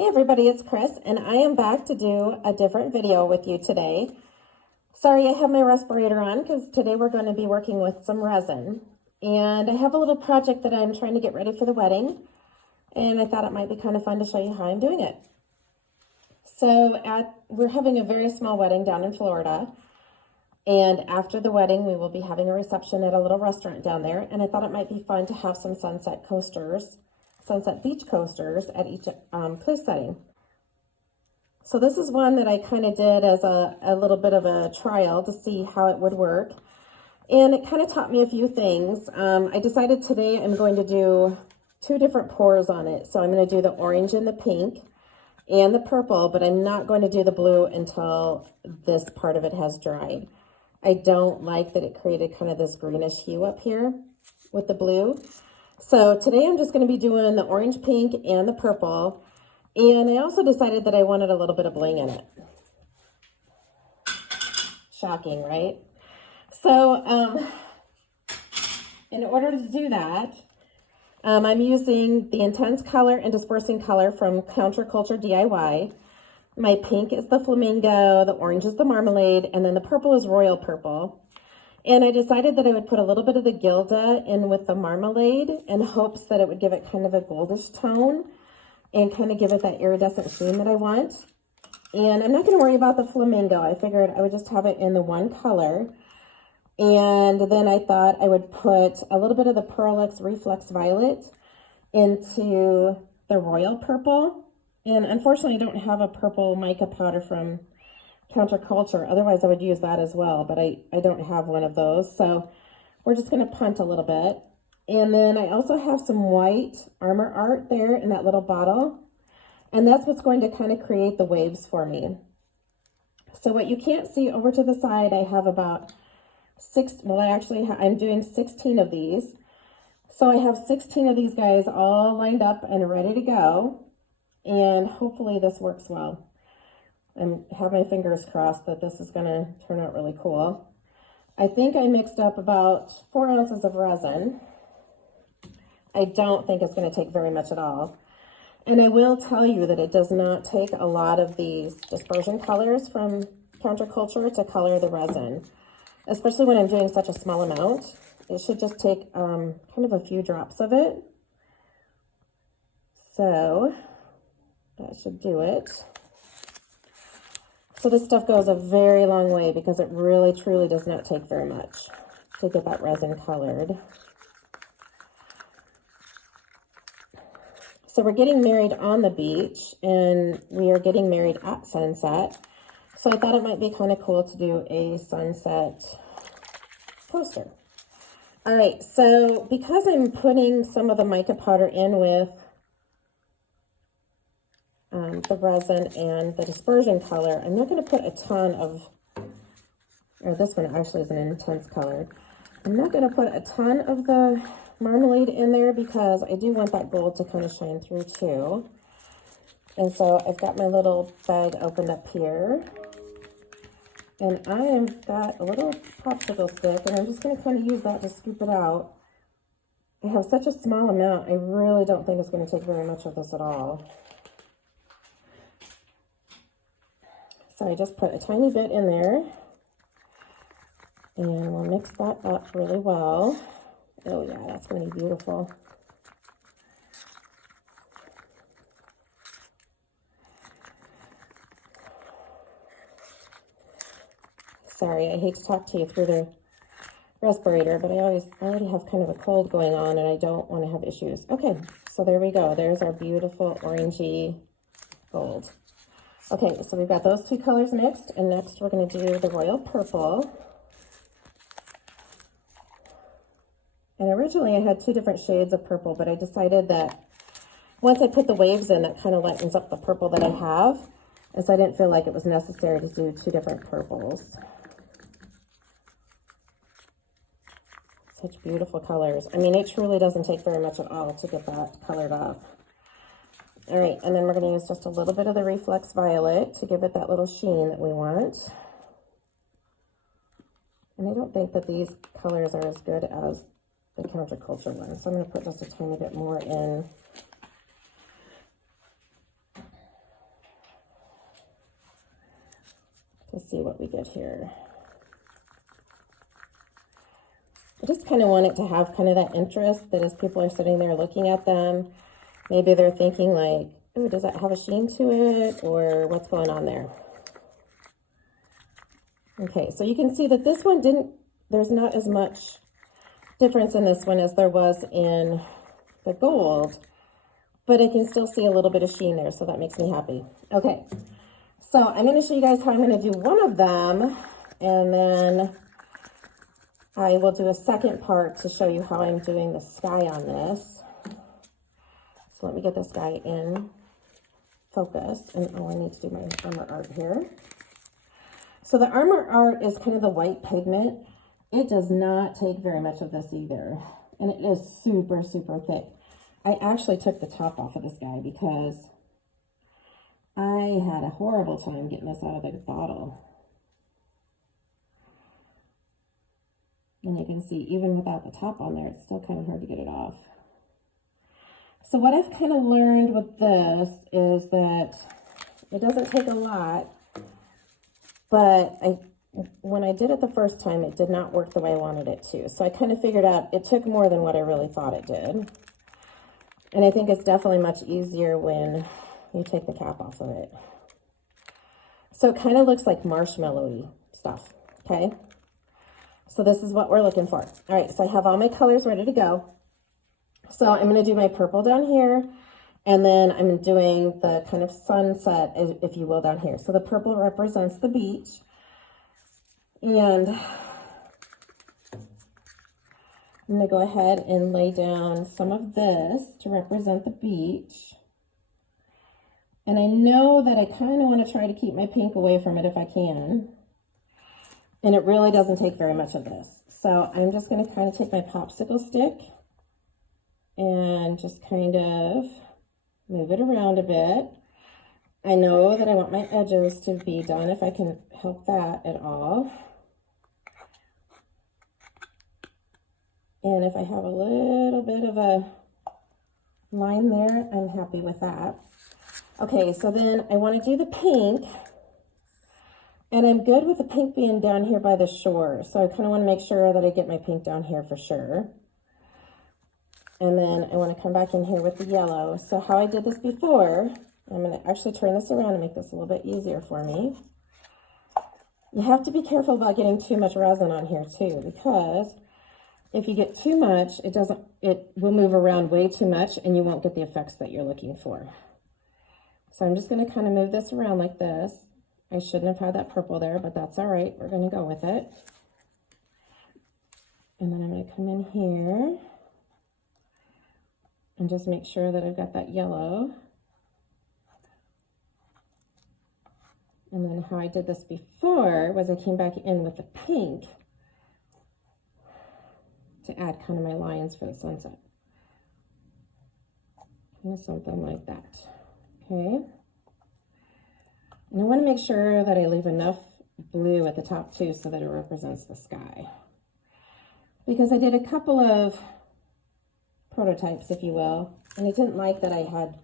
Hey everybody, it's Chris, and I am back to do a different video with you today. Sorry, I have my respirator on because today we're going to be working with some resin. And I have a little project that I'm trying to get ready for the wedding, and I thought it might be kind of fun to show you how I'm doing it. So we're having a very small wedding down in Florida, and after the wedding we will be having a reception at a little restaurant down there, and I thought it might be fun to have some sunset beach coasters at each place setting. So this is one that I kind of did as a little bit of a trial to see how it would work. And it kind of taught me a few things. I decided today I'm going to do two different pours on it. So I'm going to do the orange and the pink and the purple, but I'm not going to do the blue until this part of it has dried. I don't like that it created kind of this greenish hue up here with the blue. So today I'm just going to be doing the orange, pink, and the purple. And I also decided that I wanted a little bit of bling in it. Shocking, right? So in order to do that, I'm using the Intense Color and Dispersing Color from Counterculture DIY. My pink is the Flamingo, the orange is the Marmalade, and then the purple is Royal Purple. And I decided that I would put a little bit of the Gilda in with the Marmalade in hopes that it would give it kind of a goldish tone and kind of give it that iridescent sheen that I want. And I'm not going to worry about the Flamingo. I figured I would just have it in the one color. And then I thought I would put a little bit of the Pearlix Reflex Violet into the Royal Purple. And unfortunately, I don't have a purple mica powder from Counterculture. Otherwise, I would use that as well, but I don't have one of those. So we're just going to punt a little bit. And then I also have some white Armor Art there in that little bottle. And that's what's going to kind of create the waves for me. So what you can't see over to the side, I have about I'm doing 16 of these. So I have 16 of these guys all lined up and ready to go. And hopefully this works well. I have my fingers crossed that this is going to turn out really cool. I think I mixed up about 4 ounces of resin. I don't think it's going to take very much at all. And I will tell you that it does not take a lot of these dispersion colors from Counterculture to color the resin, especially when I'm doing such a small amount. It should just take kind of a few drops of it. So that should do it. So this stuff goes a very long way because it really, truly does not take very much to get that resin colored. So we're getting married on the beach, and we are getting married at sunset. So I thought it might be kind of cool to do a sunset poster. All right, so because I'm putting some of the mica powder in with the resin and the dispersion color, I'm not going to put a ton of, or this one actually is an intense color. I'm not going to put a ton of the Marmalade in there because I do want that gold to kind of shine through too. And so I've got my little bag opened up here. And I have got a little popsicle stick, and I'm just going to kind of use that to scoop it out. I have such a small amount, I really don't think it's going to take very much of this at all. So I just put a tiny bit in there, and we'll mix that up really well. Oh yeah, that's going to be beautiful. Sorry, I hate to talk to you through the respirator, but I already have kind of a cold going on, and I don't want to have issues. Okay, so there we go. There's our beautiful orangey gold. Okay, so we've got those two colors mixed, and next we're going to do the Royal Purple. And originally I had 2 different shades of purple, but I decided that once I put the waves in, that kind of lightens up the purple that I have. And so I didn't feel like it was necessary to do 2 different purples. Such beautiful colors. I mean, it truly doesn't take very much at all to get that colored up. All right, and then we're going to use just a little bit of the Reflex Violet to give it that little sheen that we want. And I don't think that these colors are as good as the Counterculture one, so I'm going to put just a tiny bit more in. to see what we get here. I just kind of want it to have kind of that interest that as people are sitting there looking at them, maybe they're thinking like, oh, does that have a sheen to it, or what's going on there? Okay, so you can see that this one there's not as much difference in this one as there was in the gold, but I can still see a little bit of sheen there, so that makes me happy. Okay, so I'm going to show you guys how I'm going to do one of them, and then I will do a second part to show you how I'm doing the sky on this. So let me get this guy in focus, and I need to do my Armor Art here. So the Armor Art is kind of the white pigment. It does not take very much of this either, and it is super, super thick. I actually took the top off of this guy because I had a horrible time getting this out of the bottle. And you can see, even without the top on there, it's still kind of hard to get it off. So what I've kind of learned with this is that it doesn't take a lot, but when I did it the first time, it did not work the way I wanted it to. So I kind of figured out it took more than what I really thought it did. And I think it's definitely much easier when you take the cap off of it. So it kind of looks like marshmallowy stuff, okay? So this is what we're looking for. All right, so I have all my colors ready to go. So I'm going to do my purple down here, and then I'm doing the kind of sunset, if you will, down here. So the purple represents the beach, and I'm going to go ahead and lay down some of this to represent the beach. And I know that I kind of want to try to keep my pink away from it if I can. And it really doesn't take very much of this. So I'm just going to kind of take my popsicle stick and just kind of move it around a bit. I know that I want my edges to be done if I can help that at all. And if I have a little bit of a line there, I'm happy with that. Okay, so then I want to do the pink. And I'm good with the pink being down here by the shore. So I kind of want to make sure that I get my pink down here for sure. And then I want to come back in here with the yellow. So how I did this before, I'm going to actually turn this around and make this a little bit easier for me. You have to be careful about getting too much resin on here too, because if you get too much, it will move around way too much and you won't get the effects that you're looking for. So I'm just going to kind of move this around like this. I shouldn't have had that purple there, but that's all right. We're going to go with it. And then I'm going to come in here and just make sure that I've got that yellow. And then how I did this before was I came back in with the pink to add kind of my lines for the sunset. Kind of something like that. Okay. And I want to make sure that I leave enough blue at the top too so that it represents the sky. Because I did a couple of prototypes, if you will, and I didn't like that I had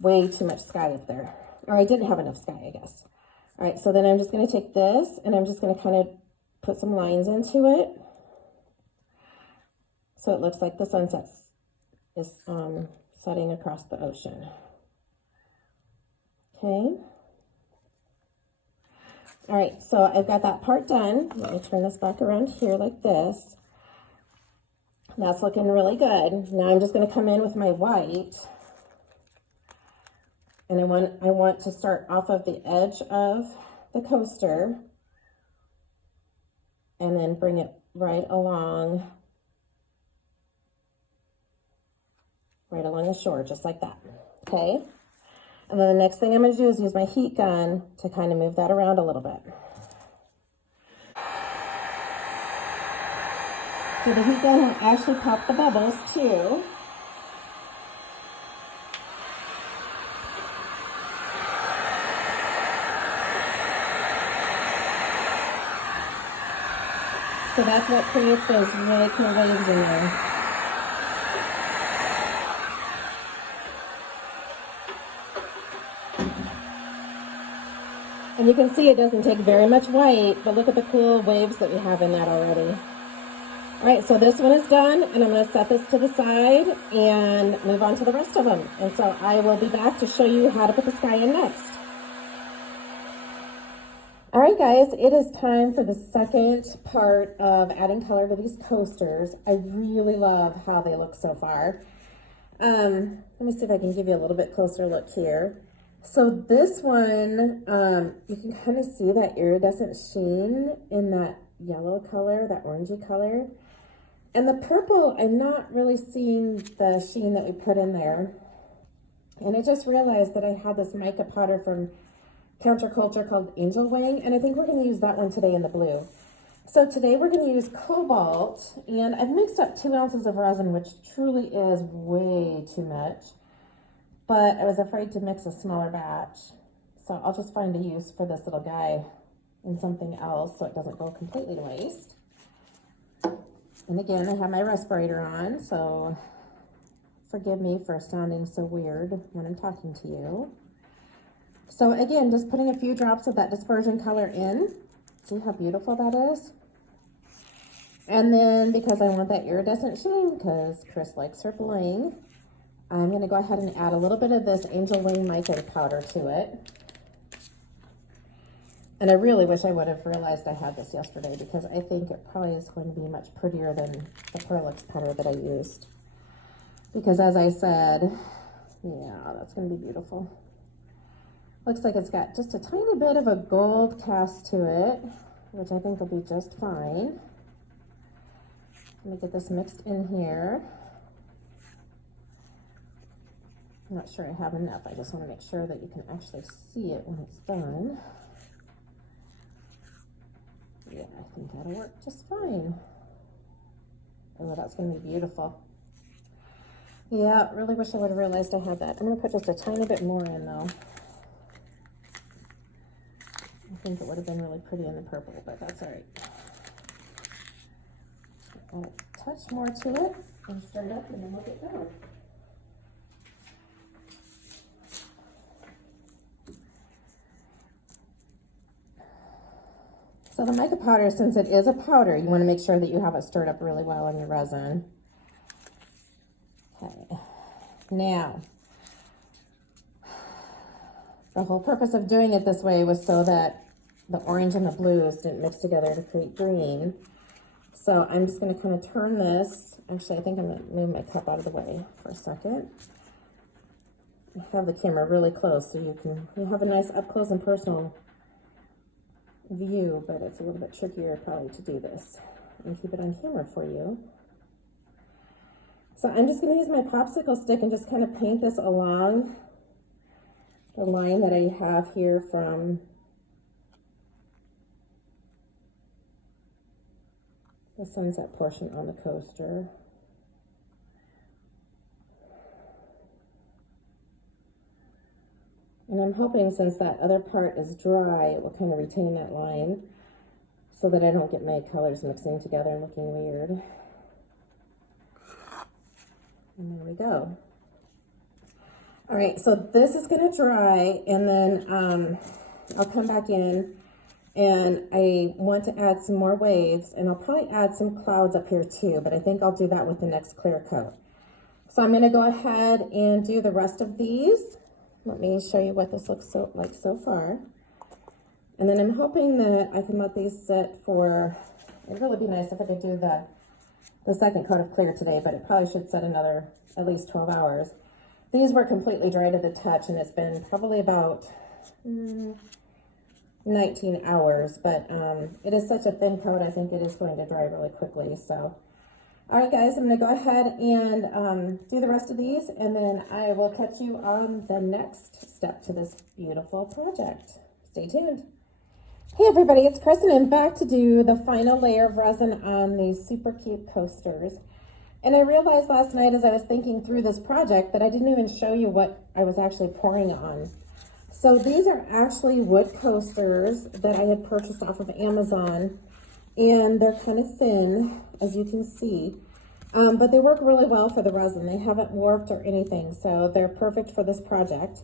way too much sky up there. Or I didn't have enough sky, I guess. All right, so then I'm just going to take this and I'm just going to kind of put some lines into it. So it looks like the sunset is setting across the ocean. Okay. All right, so I've got that part done. Let me turn this back around here like this. That's looking really good. Now I'm just going to come in with my white. And I want to start off of the edge of the coaster and then bring it right along the shore, just like that. Okay. And then the next thing I'm going to do is use my heat gun to kind of move that around a little bit. So the heat gun will actually pop the bubbles too. So that's what creates those really cool waves in there. And you can see it doesn't take very much white, but look at the cool waves that we have in that already. All right, so this one is done, and I'm going to set this to the side and move on to the rest of them. And so I will be back to show you how to put the sky in next. All right, guys, it is time for the second part of adding color to these coasters. I really love how they look so far. Let me see if I can give you a little bit closer look here. So this one, you can kind of see that iridescent sheen in that yellow color, that orangey color. And the purple, I'm not really seeing the sheen that we put in there. And I just realized that I had this mica powder from Counterculture called Angel Wing, and I think we're going to use that one today in the blue. So today we're going to use cobalt, and I've mixed up 2 ounces of resin, which truly is way too much. But I was afraid to mix a smaller batch. So I'll just find a use for this little guy in something else so it doesn't go completely to waste. And again, I have my respirator on, so forgive me for sounding so weird when I'm talking to you. So again, just putting a few drops of that dispersion color in. See how beautiful that is? And then because I want that iridescent sheen, because Chris likes her bling, I'm going to go ahead and add a little bit of this Angel Wing mica powder to it. And I really wish I would have realized I had this yesterday, because I think it probably is going to be much prettier than the Perlix powder that I used. Because as I said, yeah, that's going to be beautiful. Looks like it's got just a tiny bit of a gold cast to it, which I think will be just fine. Let me get this mixed in here. I'm not sure I have enough. I just want to make sure that you can actually see it when it's done. Yeah, I think that'll work just fine. Oh, that's going to be beautiful. Yeah, really wish I would have realized I had that. I'm going to put just a tiny bit more in, though. I think it would have been really pretty in the purple, but that's all right. Add a touch more to it and stir it up, and then we'll get going. So the mica powder, since it is a powder, you want to make sure that you have it stirred up really well in your resin. Okay. Now, the whole purpose of doing it this way was so that the orange and the blues didn't mix together to create green. So I'm just going to kind of turn this. Actually, I think I'm going to move my cup out of the way for a second. I have the camera really close so you have a nice up close and personal view, but it's a little bit trickier probably to do this and keep it on camera for you. So I'm just going to use my popsicle stick and just kind of paint this along the line that I have here from the sunset portion on the coaster. And I'm hoping, since that other part is dry, it will kind of retain that line so that I don't get my colors mixing together and looking weird. And there we go. All right, so this is going to dry, and then I'll come back in, and I want to add some more waves, and I'll probably add some clouds up here too, but I think I'll do that with the next clear coat. So I'm going to go ahead and do the rest of these. Let me show you what this looks like so far. And then I'm hoping that I can let these sit for, it'd really be nice if I could do the second coat of clear today, but it probably should set another at least 12 hours. These were completely dry to the touch, and it's been probably about 19 hours, but it is such a thin coat, I think it is going to dry really quickly. So, all right, guys, I'm going to go ahead and do the rest of these, and then I will catch you on the next step to this beautiful project. Stay tuned. Hey, everybody, it's Kristen, and back to do the final layer of resin on these super cute coasters. And I realized last night as I was thinking through this project that I didn't even show you what I was actually pouring on. So these are actually wood coasters that I had purchased off of Amazon, and they're kind of thin, as you can see, but they work really well for the resin. They haven't warped or anything, so they're perfect for this project.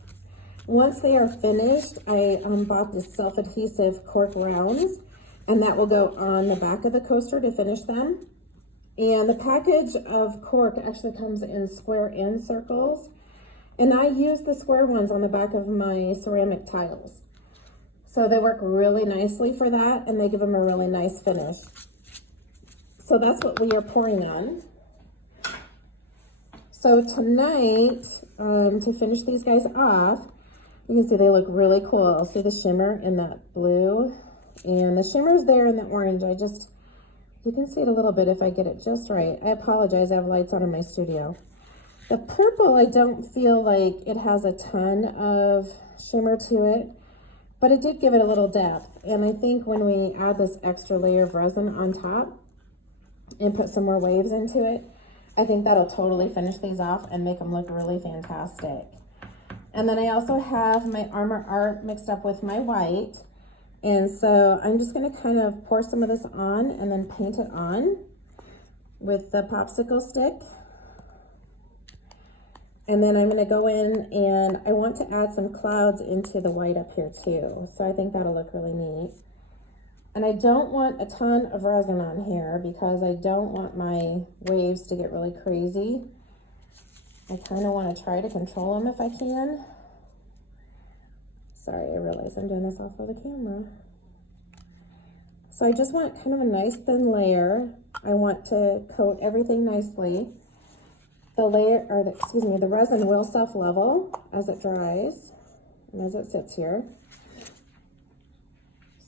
Once they are finished, I bought the self-adhesive cork rounds, and that will go on the back of the coaster to finish them. And the package of cork actually comes in square and circles, and I use the square ones on the back of my ceramic tiles. So they work really nicely for that, and they give them a really nice finish. So that's what we are pouring on. So tonight, to finish these guys off, you can see they look really cool. See the shimmer in that blue, and the shimmer's there in the orange. You can see it a little bit if I get it just right. I apologize, I have lights on in my studio. The purple, I don't feel like it has a ton of shimmer to it, but it did give it a little depth. And I think when we add this extra layer of resin on top and put some more waves into it, I think that'll totally finish these off and make them look really fantastic. And then I also have my Armor Art mixed up with my white. And so I'm just gonna kind of pour some of this on and then paint it on with the popsicle stick. And then I'm gonna go in and I want to add some clouds into the white up here too. So I think that'll look really neat. And I don't want a ton of resin on here because I don't want my waves to get really crazy. I kind of want to try to control them if I can. Sorry, I realize I'm doing this off of the camera. So I just want kind of a nice thin layer. I want to coat everything nicely. The resin will self-level as it dries and as it sits here.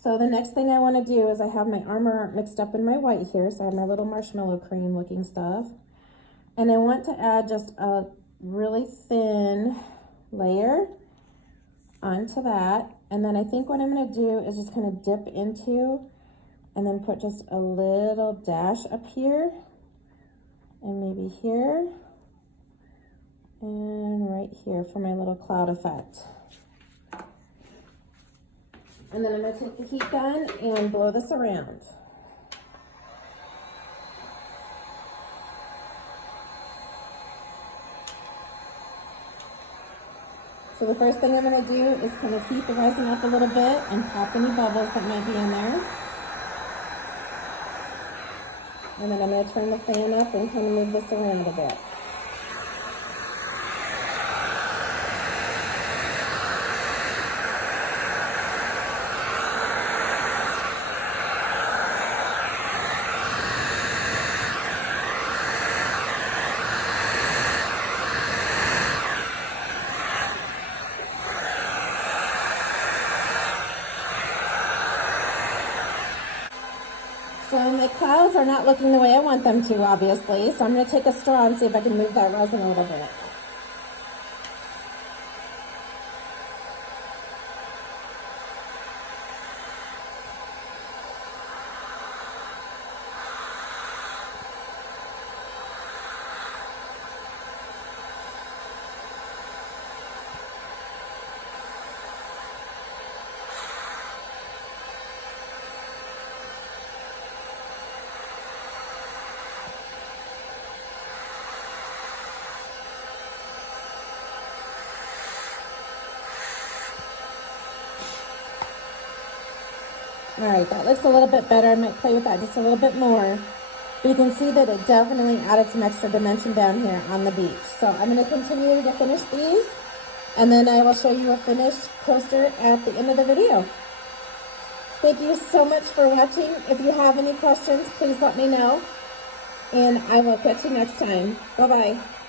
So the next thing I want to do is I have my Armor Art mixed up in my white here. So I have my little marshmallow cream looking stuff. And I want to add just a really thin layer onto that. And then I think what I'm going to do is just kind of dip into and then put just a little dash up here and maybe here and right here for my little cloud effect. And then I'm going to take the heat gun and blow this around. So the first thing I'm going to do is kind of heat the resin up a little bit and pop any bubbles that might be in there. And then I'm going to turn the fan up and kind of move this around a bit. So my clouds are not looking the way I want them to, obviously. So I'm going to take a straw and see if I can move that resin a little bit. All right, that looks a little bit better. I might play with that just a little bit more. But you can see that it definitely added some extra dimension down here on the beach. So I'm going to continue to finish these, and then I will show you a finished coaster at the end of the video. Thank you so much for watching. If you have any questions, please let me know, and I will catch you next time. Bye-bye.